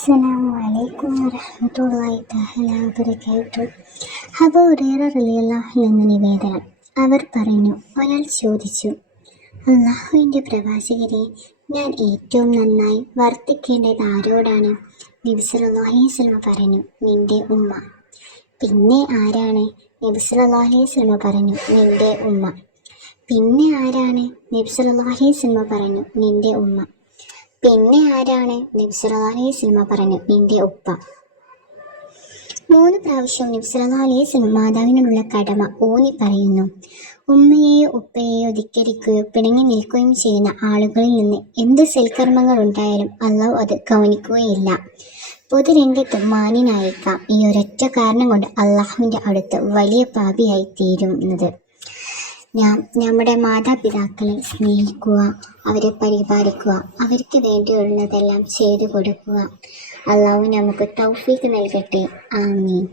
അസ്സലാമു അലൈക്കും വറഹ്മത്തുള്ളാഹി തആല വബറകാതുഹു. അബൂ ഹുറൈറ റളിയല്ലാഹു അൻഹു നിവേദനം. അവർ പറഞ്ഞു, ഒരാൾ ചോദിച്ചു, അല്ലാഹുവിൻ്റെ പ്രവാചകരെ, ഞാൻ ഏറ്റവും നന്നായി വർത്തിക്കേണ്ടത് ആരോടാണ്? നബി സല്ലല്ലാഹു അലൈഹി വസല്ലം പറഞ്ഞു, നിന്റെ ഉമ്മ. പിന്നെ ആരാണ്? നബി സല്ലല്ലാഹു അലൈഹി വസല്ലം പറഞ്ഞു, നിന്റെ ഉമ്മ. പിന്നെ ആരാണ്? നബി സല്ലല്ലാഹു അലൈഹി വസല്ലം പറഞ്ഞു, നിന്റെ ഉമ്മ. പിന്നെ ആരാണ്? നബി സല്ലല്ലാഹു അലൈഹി വസല്ലം പറഞ്ഞു, നിന്റെ ഉപ്പ. 3 പ്രാവശ്യം നബി സല്ലല്ലാഹു അലൈഹി വസല്ലം മാതാവിനോടുള്ള കടമ ഊന്നി പറയുന്നു. ഉമ്മയെയോ ഉപ്പയെയോ ധിക്കരിക്കുകയോ പിണങ്ങി നിൽക്കുകയും ചെയ്യുന്ന ആളുകളിൽ നിന്ന് എന്ത് സൽക്കർമ്മങ്ങൾ ഉണ്ടായാലും അള്ളാഹു അത് ഗൗനിക്കുകയില്ല. പൊതുരംഗത്ത് മാന്യനായേക്കാം, ഈ ഒരൊറ്റ കാരണം കൊണ്ട് അള്ളാഹുവിൻ്റെ അടുത്ത് വലിയ പാപിയായി തീരുന്നത്. നമ്മുടെ മാതാപിതാക്കളെ സ്നേഹിക്കുക, അവരെ പരിപാലിക്കുക, അവർക്ക് വേണ്ടിയുള്ളതെല്ലാം ചെയ്തു കൊടുക്കുക. അള്ളാഹു നമുക്ക് തൗഫീഖ് നൽകട്ടെ. ആമീൻ.